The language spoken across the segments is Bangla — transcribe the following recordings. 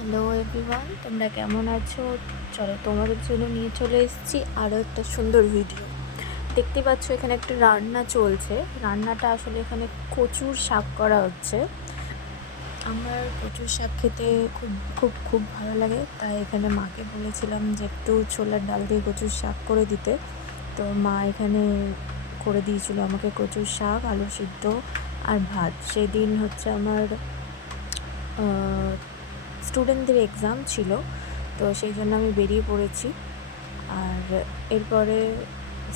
হ্যালো এভরিওয়ান, তোমরা কেমন আছো? চলো তোমাদের জন্য নিয়ে চলে এসেছি আরও একটা সুন্দর ভিডিও। দেখতে পাচ্ছ এখানে একটা রান্না চলছে। রান্নাটা আসলে এখানে কচুর শাক করা হচ্ছে। আমার কচুর শাক খেতে খুব খুব খুব ভালো লাগে, তাই এখানে মাকে বলেছিলাম যে একটু ছোলার ডাল দিয়ে কচুর শাক করে দিতে। তো মা এখানে করে দিয়েছিল আমাকে কচুর শাক, আলু সিদ্ধ আর ভাত। সেদিন হচ্ছে আমার স্টুডেন্টদের এক্সাম ছিল, তো সেই জন্য আমি বেরিয়ে পড়েছি। আর এরপরে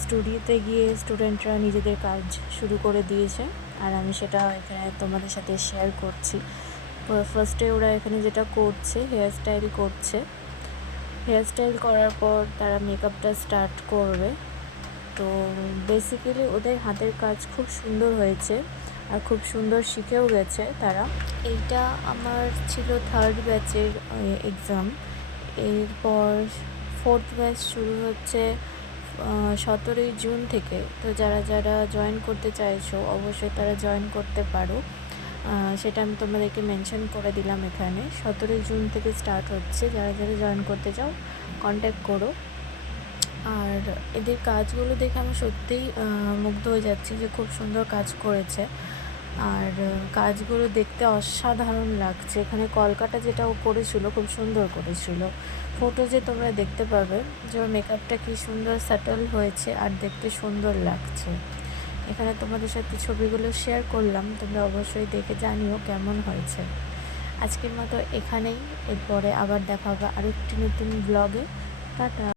স্টুডিওতে গিয়ে স্টুডেন্টরা নিজেদের কাজ শুরু করে দিয়েছে, আর আমি সেটা এখানে তোমাদের সাথে শেয়ার করছি। ফার্স্টে ওরা এখানে যেটা করছে, হেয়ার স্টাইল করছে। হেয়ার স্টাইল করার পর তারা মেকআপটা স্টার্ট করবে। তো বেসিক্যালি ওদের হাতের কাজ খুব সুন্দর হয়েছে আর খুব সুন্দর শিখেও গেছে তারা। এইটা আমার ছিল থার্ড ব্যাচের এক্সাম। এরপর ফোর্থ ব্যাচ শুরু হচ্ছে 17ই জুন থেকে। তো যারা যারা জয়েন করতে চাইছো অবশ্যই তারা জয়েন করতে পারো। সেটা আমি তোমাদেরকে মেনশন করে দিলাম এখানে। 17ই জুন থেকে স্টার্ট হচ্ছে। যারা যারা জয়েন করতে চাও কন্ট্যাক্ট করো। আর এদের কাজগুলো দেখে আমি সত্যিই মুগ্ধ হয়ে যাচ্ছি যে খুব সুন্দর কাজ করেছে। আর কাজগুলো দেখতে অসাধারণ লাগছে। এখানে কলকাটা যেটা ও করেছিল খুব সুন্দর করেছিল। ফটো যে তোমরা দেখতে পাবে যে ওর মেকআপটা কী সুন্দর স্যাটেল হয়েছে আর দেখতে সুন্দর লাগছে। এখানে তোমাদের সাথে ছবিগুলো শেয়ার করলাম, তোমরা অবশ্যই দেখে জানিও কেমন হয়েছে। আজকের মতো এখানেই, এরপরে আবার দেখা হবে আরেকটি নতুন ব্লগে। টাটা।